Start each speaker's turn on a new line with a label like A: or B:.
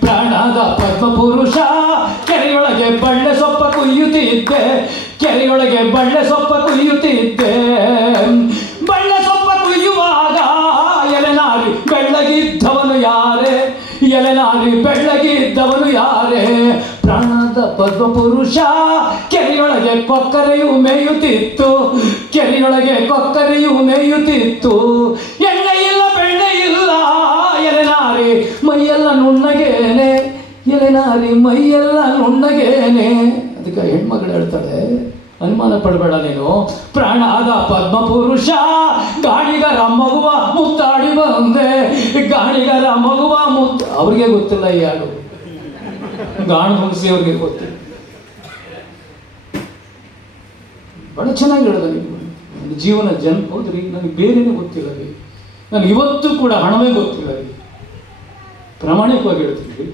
A: ಪ್ರಾಣದ ಪದ್ಮಪುರುಷ, ಕೆರೆಯೊಳಗೆ ಬಳ್ಳೆ ಸೊಪ್ಪ ಕುಯ್ಯುತ್ತಿದ್ದೆ, ಕೆರೆಯೊಳಗೆ ಬಳ್ಳೆ ಸೊಪ್ಪ ಕುಯ್ಯುತ್ತಿದ್ದೆ. ಬಳ್ಳೆ ಸೊಪ್ಪ ಕುಯ್ಯುವಾಗ ಎಲೆನಾರಿ ಬೆಳ್ಳಗಿದ್ದವನು ಯಾರೇ? ಎಲೆನಾರಿ ಬೆಳ್ಳಗಿದ್ದವನು ಯಾರೇ? ಪ್ರಾಣದ ಪದ್ಮಪುರುಷ, ಕೆರೆಯೊಳಗೆ ಕೊಕ್ಕರೆಯು ಮೇಯುತ್ತಿತ್ತು, ಕೆರೆಯೊಳಗೆ ಕೊಕ್ಕರೆಯು ಮೇಯುತ್ತಿತ್ತು. ಮೈಯೆಲ್ಲ ನುಣ್ಣಗೇನೆ. ಎಲೆನಾರಿ ಮೈಯೆಲ್ಲ ನುಣ್ಣಗೇನೆ. ಅದಕ್ಕೆ ಹೆಣ್ಮಗಳು ಹೇಳ್ತಾಳೆ, ಅನುಮಾನ ಪಡಬೇಡ ನೀನು. ಪ್ರಾಣಾದ ಪದ್ಮಪುರುಷ, ಗಾಣಿಗರ ಮಗುವ ಮುತ್ತಾಡಿ ಬಂದೆ. ಗಾಣಿಗರ ಮಗುವ ಮುತ್ತ, ಅವ್ರಿಗೆ ಗೊತ್ತಿಲ್ಲ ಈ ಹಾಡು. ಗಾಣ ಮುಗಿಸಿ ಅವ್ರಿಗೆ ಗೊತ್ತಿಲ್ಲ ಬಹಳ ಚೆನ್ನಾಗಿ ಹೇಳಿದ ನೀವು ಜೀವನ ಜನ್ ಹೌದ್ರಿ? ನನಗೆ ಬೇರೆನೇ ಗೊತ್ತಿಲ್ಲ ರೀ. ನನಗೆ ಇವತ್ತು ಕೂಡ ಹಣವೇ ಗೊತ್ತಿಲ್ಲ ರೀ. ಪ್ರಾಮಾಣಿಕವಾಗಿ ಹೇಳ್ತೀನಿ ರೀ